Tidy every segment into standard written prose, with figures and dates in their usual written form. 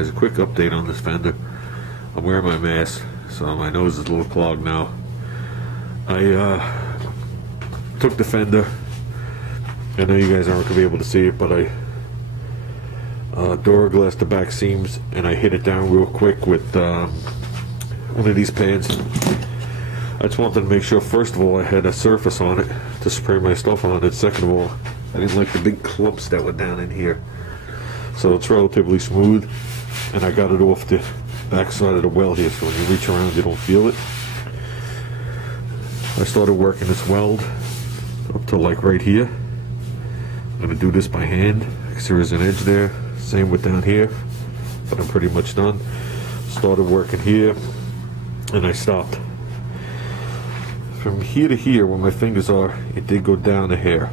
guys, a quick update on this Fender. I'm wearing my mask, so my nose is a little clogged now. I took the Fender. I know you guys aren't going to be able to see it, but I door glass the back seams, and I hit it down real quick with one of these pads. I just wanted to make sure, first of all, I had a surface on it to spray my stuff on it. Second of all, I didn't like the big clumps that were down in here. So it's relatively smooth, and I got it off the back side of the well here, so when you reach around you don't feel it. I started working this weld up to like right here. I'm going to do this by hand because there is an edge there. Same with down here, but I'm pretty much done. Started working here, and I stopped. From here to here, where my fingers are, it did go down a hair.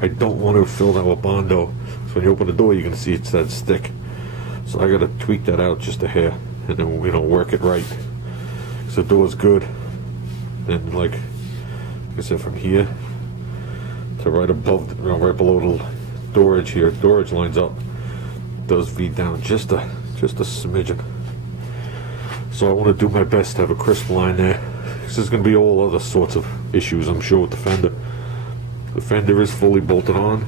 I don't want to fill that with Bondo, so when you open the door, you're going to see it's that thick. So I got to tweak that out just a hair, and then work it right. So the door's good. And like I said, from here to right above, right below the door edge here, door edge lines up. Those feed down just a smidgen. So I want to do my best to have a crisp line there. There's going to be all other sorts of issues, I'm sure, with the Fender. The Fender is fully bolted on,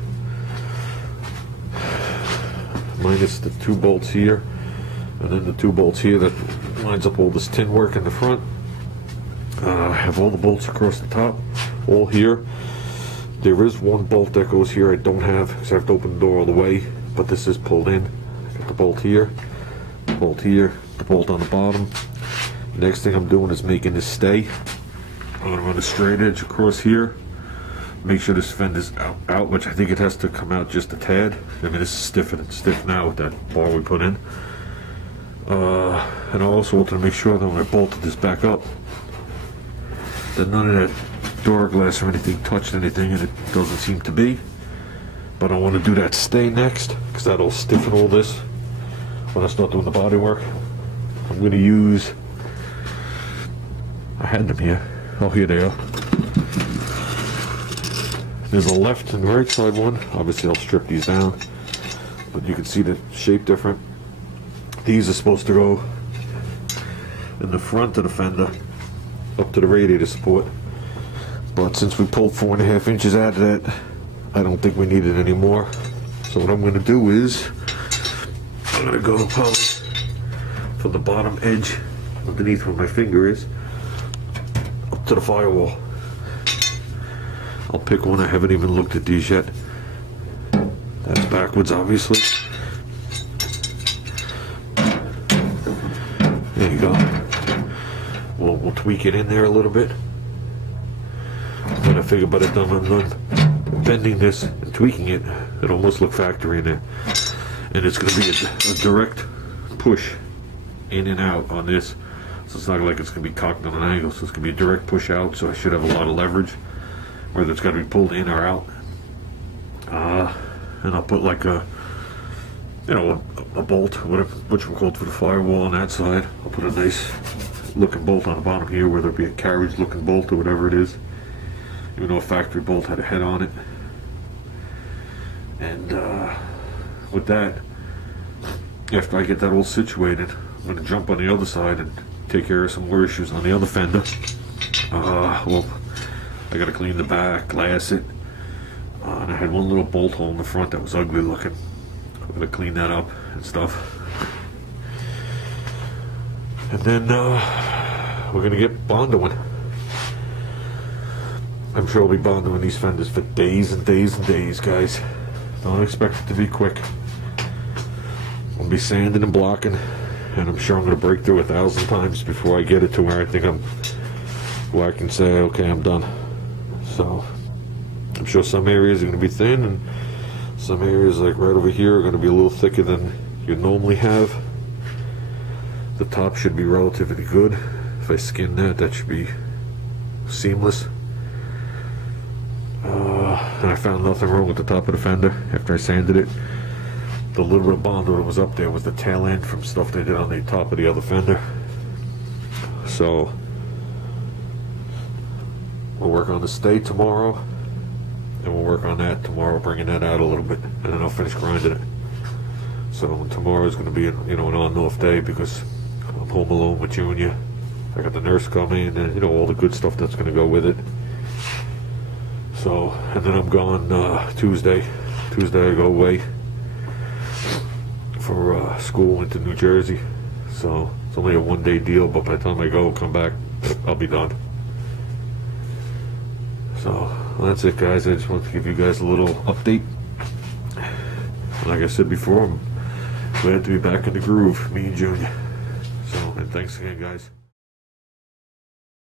minus the 2 bolts here, and then the 2 bolts here that lines up all this tin work in the front. I have all the bolts across the top, all here. There is 1 bolt that goes here I don't have, because I have to open the door all the way, but this is pulled in. I got the bolt here, the bolt here, the bolt on the bottom. Next thing I'm doing is making this stay. I'm going to run a straight edge across here. Make sure this Fender's out, which I think it has to come out just a tad. I mean, this is stiff now with that bar we put in. And I also want to make sure that when I bolted this back up, that none of that door glass or anything touched anything, and it doesn't seem to be. But I want to do that stay next, because that'll stiffen all this when I start doing the body work. I'm going to use, I had them here. Oh, here they are. There's a left and right side one. Obviously I'll strip these down, but you can see the shape different. These are supposed to go in the front of the Fender up to the radiator support, but since we pulled 4.5 inches out of that, I don't think we need it anymore. So what I'm going to do is I'm going to go probably from the bottom edge underneath where my finger is up to the firewall. I'll pick one. I haven't even looked at these yet. That's backwards, obviously. There you go. We'll tweak it in there a little bit. Then I figure by the time I'm done bending this and tweaking it, it'll almost look factory in there. And it's going to be a direct push in and out on this. So it's not like it's going to be cocked on an angle. So it's going to be a direct push out. So I should have a lot of leverage, whether it's got to be pulled in or out. And I'll put like a bolt, whatever, which we'll call it, for the firewall on that side. I'll put a nice looking bolt on the bottom here, whether it be a carriage looking bolt or whatever it is. Even though a factory bolt had a head on it. And with that, after I get that all situated, I'm going to jump on the other side and take care of some more issues on the other Fender. Well, I got to clean the back, glass it, and I had one little bolt hole in the front that was ugly looking. I'm going to clean that up and stuff. And then we're going to get Bondoing. I'm sure I'll be Bondoing these Fenders for days and days and days, guys. Don't expect it to be quick. I'll be sanding and blocking, and I'm sure I'm going to break through 1,000 times before I get it to where I think where I can say, okay, I'm done. So I'm sure some areas are going to be thin, and some areas like right over here are going to be a little thicker than you normally have. The top should be relatively good. If I skin that, that should be seamless. And I found nothing wrong with the top of the Fender after I sanded it. The little bit of Bondo that was up there was the tail end from stuff they did on the top of the other Fender. So we'll work on the stay tomorrow, and we'll work on that tomorrow, bringing that out a little bit, and then I'll finish grinding it. So tomorrow is going to be an on-off day because I'm home alone with Junior. I got the nurse coming and all the good stuff that's going to go with it. So, and then I'm gone Tuesday. Tuesday I go away for school into New Jersey. So it's only a one-day deal, but by the time I come back, I'll be done. So well, that's it, guys. I just want to give you guys a little update. Like I said before, I'm glad to be back in the groove, me and Junior. So, and thanks again, guys.